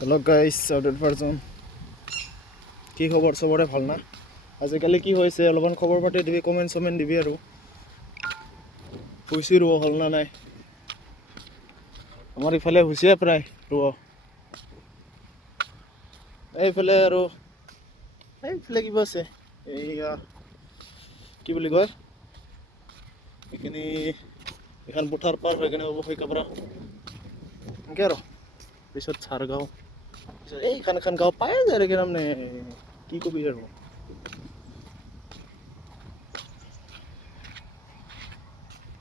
Hello' guys, update version. কি খবৰ? চবৰে ভাল না? আজিকালি কি হৈছে অলপমান খবৰ পাতি দিবি, কমেণ্ট চমেণ্ট দিবি আৰু শুইছি ৰুৱ হ'ল না নাই। আমাৰ ইফালে হৈছে প্ৰায় ৰুৱ। এইফালে আৰু এইফালে কিবা আছে, এইয়া কি বুলি কয়, এইখিনি এইখন পথাৰ পাৰ হৈ কেনে হ'ব শৈকাপাৰা এনেকৈ আৰু পিছত চাৰগাঁও, পিছত এইখান এখন গাঁও পাই যায় আৰু তাৰমানে কি কবি আৰু।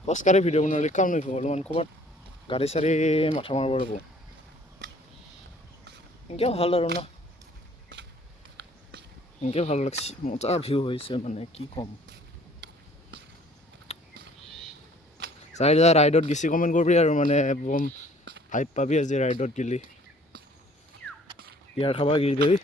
খোজকাঢ়ি ভিডিঅ' বনালে কাম নহ'ব, অলপমান ক'ৰবাত গাড়ী চাড়ী মাথা মাৰিব লাগিব, এনেকৈ ভাল আৰু না। এনেকৈ ভাল লাগছে, মজা ভিউ হৈছে মানে কি ক'ম। চাই যা ৰাইডত গেছি কমেণ্ট কৰিবি আৰু মানে একদম হাইপ পাবি আজি ৰাইডত গেলি, বিয়াৰ খাবা গেলি যাবি।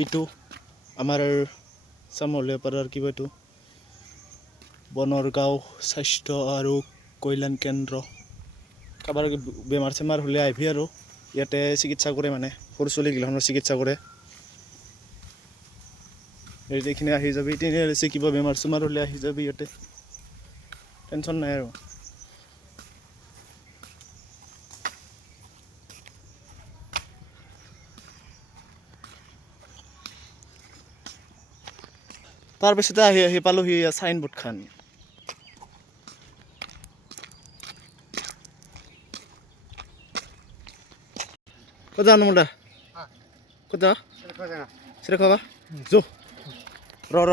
এইটো আমাৰ চামহলীয়াপাৰাৰ কিবা এইটো বনৰগাঁও স্বাস্থ্য আৰু কল্যাণ কেন্দ্ৰ। কাৰোবাৰ বেমাৰ চেমাৰ হ'লে আহিবি আৰু ইয়াতে চিকিৎসা কৰে, মানে সৰু ছোৱালীগিলাখনৰ চিকিৎসা কৰে। এইখিনি আহি যাবি, তিনিআলি কিবা বেমাৰ চেমাৰ হ'লে আহি যাবি, ইয়াতে টেনশ্যন নাই আৰু। তাৰপিছতে আহি পালোহি চাইনবোৰ্ড খান। ক'ত যাওঁ নমুদা? ক'ত যাওঁ? চিৰা খাবা? যো ৰ